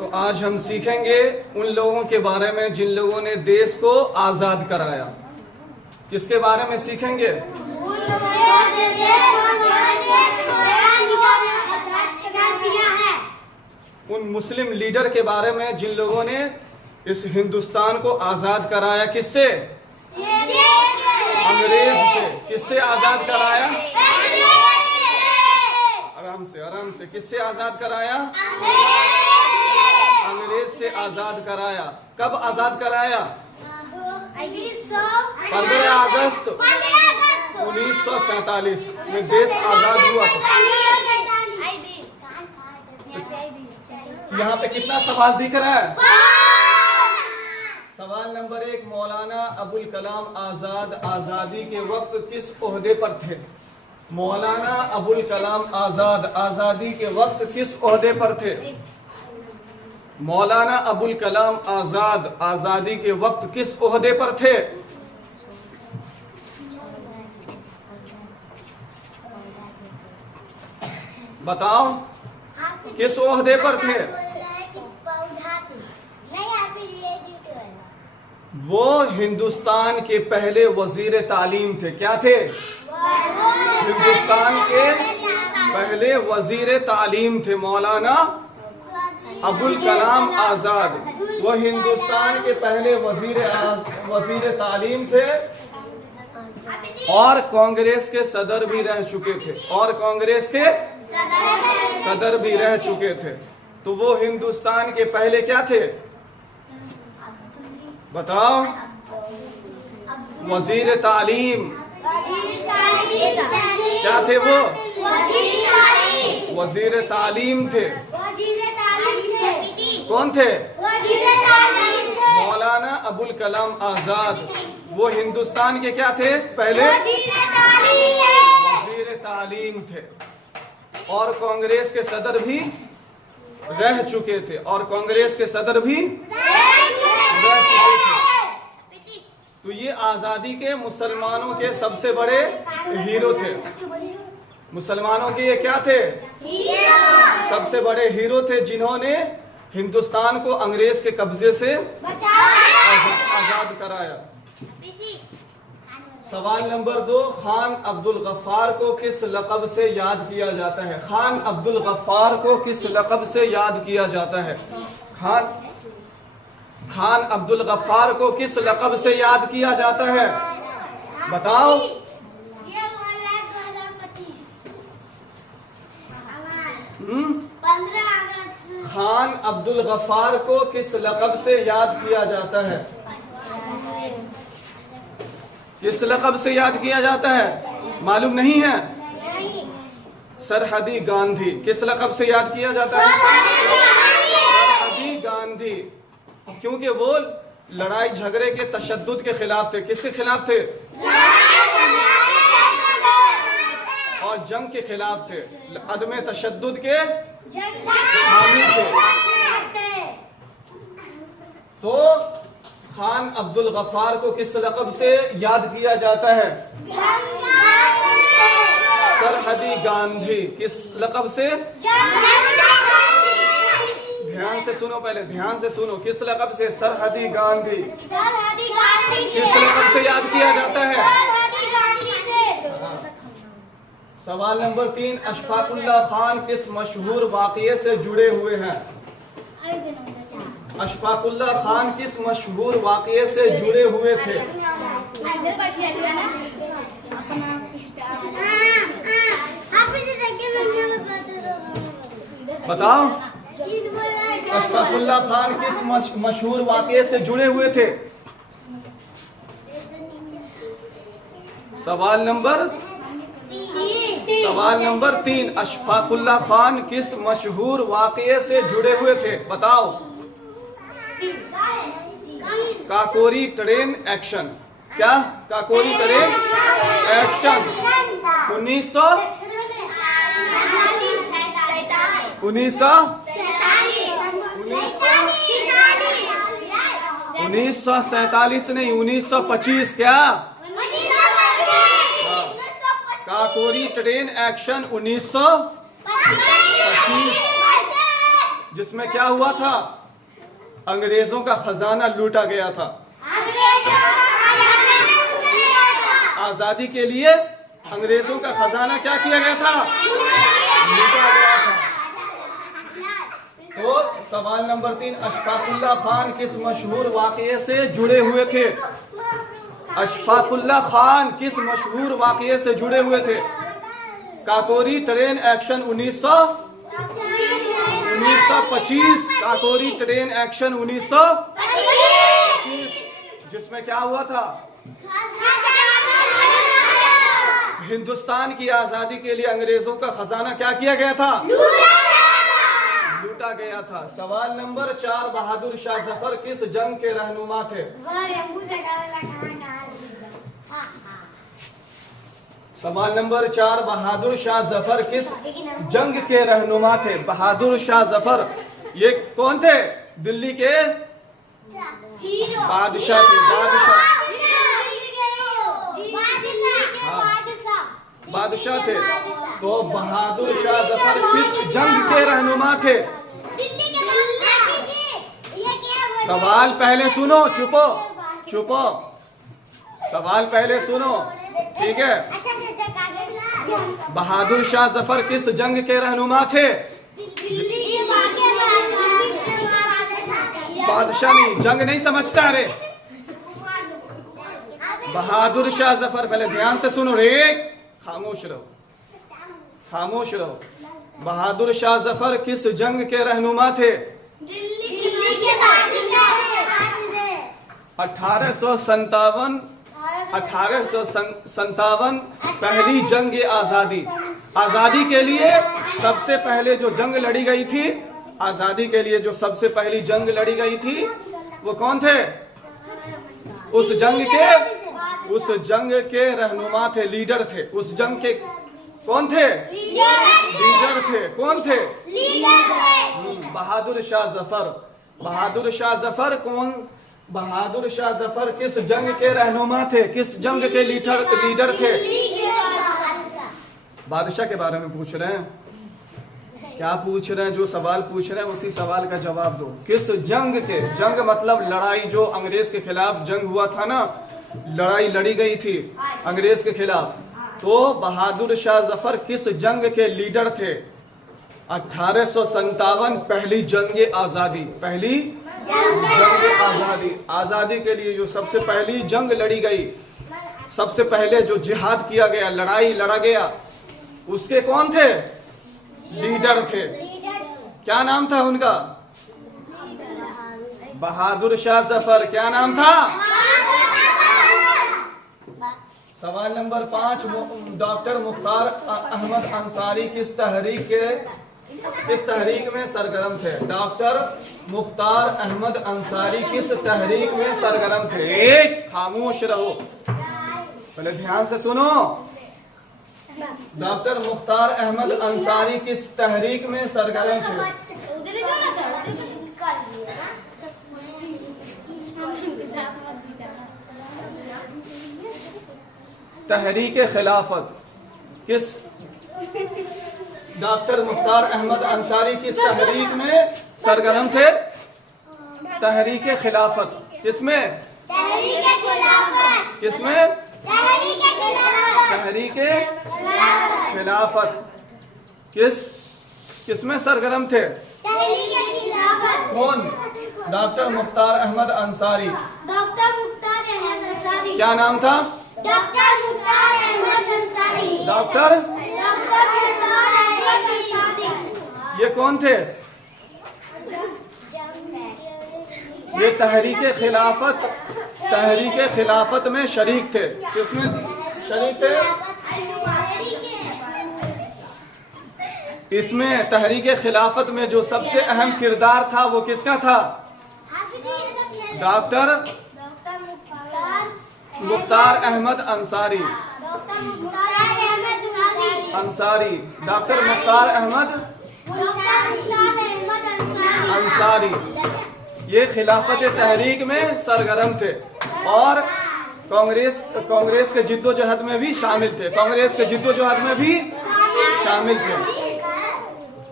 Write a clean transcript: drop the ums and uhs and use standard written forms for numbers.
तो आज हम सीखेंगे उन लोगों के बारे में जिन लोगों ने देश को आजाद कराया। किसके बारे में सीखेंगे? उन मुस्लिम लीडर के बारे में जिन लोगों ने इस हिंदुस्तान को आजाद कराया। किससे? अंग्रेज से। किससे आजाद कराया? आराम से किससे आजाद कराया? अंग्रेज से आजाद कराया। कब आजाद कराया? 15 अगस्त 1947 में देश आजाद हुआ था। यहाँ पे कितना सवाल दिख रहा है? सवाल नंबर 1, मौलाना अबुल कलाम आजाद आजादी के वक्त किस ओहदे पर थे? मौलाना अबुल कलाम आजाद आजादी के वक्त किस ओहदे पर थे? मौलाना अबुल कलाम आजाद आजादी के वक्त किस ओहदे पर थे? बताओ, किस ओहदे पर थे? वो हिंदुस्तान के पहले वजीर तालीम थे। क्या थे? हिंदुस्तान के पहले वजीर तालीम थे मौलाना अबुल कलाम आजाद। वो हिंदुस्तान के पहले वजीर तालीम थे और कांग्रेस के सदर भी रह चुके थे। सदर भी रह चुके थे। तो वो हिंदुस्तान के पहले क्या थे? बताओ। वजीर तालीम। क्या थे वो? वजीर तालीम थे। कौन थे? मौलाना अबुल कलाम आजाद। वो हिंदुस्तान के क्या थे? पहले वजीर तालीम थे और कांग्रेस के सदर भी रह चुके थे। तो ये आजादी के मुसलमानों के सबसे बड़े हीरो थे। मुसलमानों के ये क्या थे? सबसे बड़े हीरो थे जिन्होंने हिंदुस्तान को अंग्रेज के कब्जे से आजाद कराया। सवाल नंबर 2, खान अब्दुल गफ्फार को किस लक़ब से याद किया जाता है? खान अब्दुल गफ्फार को किस लक़ब से याद किया जाता है? खान अब्दुल गफ्फार को किस लक़ब से याद किया जाता है? बताओ। खान अब्दुल गफ्फार को किस लक़ब से याद किया जाता है? किस लक़ब से याद किया जाता है? मालूम नहीं है? सरहदी गांधी। किस लक़ब से याद किया जाता है? सरहदी गांधी। क्योंकि वो लड़ाई झगड़े के तशद्दुद के खिलाफ थे। किसके खिलाफ थे? और जंग के खिलाफ थे। अदम तशद्दुद के हामी थे। तो खान अब्दुल गफ्फार को किस लक़ब से याद किया जाता है? सरहदी गांधी। किस लक़ब से? ध्यान से सुनो, पहले ध्यान से सुनो। किस लक़ब से? सरहदी गांधी। किस लक़ब से याद किया जाता है? सवाल नंबर 3, अशफाकुल्लाह खान किस मशहूर वाक़ये से जुड़े हुए हैं? अशफाकुल्लाह खान किस मशहूर वाक़ये से जुड़े हुए थे? बताओ। अशफाकुल्लाह खान किस मशहूर वाक़ये से जुड़े हुए थे? सवाल नंबर 3, अशफाकुल्लाह खान किस मशहूर वाक़ये से जुड़े हुए थे? बताओ। Kakori train action. क्या? काकोरी ट्रेन एक्शन 1947 नहीं, 1925। क्या? Kakori train action 1925। जिसमें क्या हुआ था? अंग्रेजों का खजाना लूटा गया था। आजादी के लिए अंग्रेजों का खजाना क्या किया गया था? लूटा गया था। तो सवाल नंबर 3, अशफाकुल्ला खान किस मशहूर वाक़ये से जुड़े हुए थे? अशफाकुल्ला खान किस मशहूर वाक़ये से जुड़े हुए थे? Kakori train action 1925, Kakori train action 1925, जिसमें क्या हुआ था? हिंदुस्तान की आजादी के लिए अंग्रेजों का खजाना क्या किया गया था? लूटा गया था। सवाल नंबर 4, बहादुर शाह जफर किस जंग के रहनुमा थे? सवाल नंबर 4, बहादुर शाह जफर किस जंग के रहनुमा थे? बहादुर शाह जफर ये कौन थे? दिल्ली के बादशाह थे। बादशाह थे। तो बहादुर शाह जफर किस जंग के रहनुमा थे? सवाल पहले सुनो, चुपो चुपो, सवाल पहले सुनो, ठीक है? बहादुर शाह जफर किस जंग के रहनुमा थे? बादशाह नहीं, जंग नहीं समझता रे। बहादुर शाह जफर, पहले ध्यान से सुनो रे, खामोश रहो, खामोश रहो। बहादुर शाह जफर किस जंग के रहनुमा थे? 1857 पहली जंग आजादी। आजादी के लिए सबसे पहले जो जंग लड़ी गई थी, आजादी के लिए जो सबसे पहली जंग लड़ी गई थी, वो कौन थे? उस जंग के रहनुमा थे, लीडर थे। उस जंग के कौन थे? लीडर थे। कौन थे? बहादुर शाह जफर। बहादुर शाह जफर कौन? बहादुर शाह जफर किस जंग के रहनुमा थे? किस जंग के लीडर थे? बादशाह के बारे में पूछ रहे हैं। क्या पूछ रहे हैं? जो सवाल पूछ रहे हैं उसी सवाल का जवाब दो। किस जंग के? जंग मतलब लड़ाई, जो अंग्रेज के खिलाफ जंग हुआ था ना, लड़ाई लड़ी गई थी अंग्रेज के खिलाफ। तो बहादुर शाह जफर किस जंग के लीडर थे? 1857 पहली जंग आजादी। पहली जंग आजादी। आजादी के लिए जो सबसे पहली जंग लड़ी गई, सबसे पहले जो जिहाद किया गया, लड़ाई लड़ा गया, उसके कौन थे? लीडर थे। क्या नाम था उनका? बहादुर शाह जफर। क्या नाम था? सवाल नंबर 5, डॉक्टर मुख्तार अहमद अंसारी किस तहरीक में सरगर्म थे? डॉक्टर मुख्तार अहमद अंसारी किस तहरीक में सरगर्म थे? खामोश रहो, पहले ध्यान से सुनो। डॉक्टर मुख्तार अहमद अंसारी किस तहरीक में सरगर्म थे? तहरीक खिलाफत। किस डॉक्टर मुख्तार अहमद अंसारी किस तहरीक में सरगर्म थे? तहरीक खिलाफत। किसमें? किसमें? तहरीक खिलाफत। किसमें सरगर्म थे? कौन? डॉक्टर मुख्तार अहमद अंसारी। क्या नाम था? डॉक्टर मुख्तार अहमद अंसारी। डॉक्टर ये कौन थे? ये तहरीक खिलाफत में शरीक थे। किसमें शरीक थे? इसमें तहरीक खिलाफत में जो सबसे अहम किरदार था वो किसका था? डॉक्टर मुख्तार अहमद अंसारी। डॉक्टर मुख्तार अहमद अंसारी ये खिलाफत तहरीक में सरगर्म थे और कांग्रेस के जिद्दोजहद में भी शामिल थे। कांग्रेस के जिद्दोजहद में भी शामिल थे।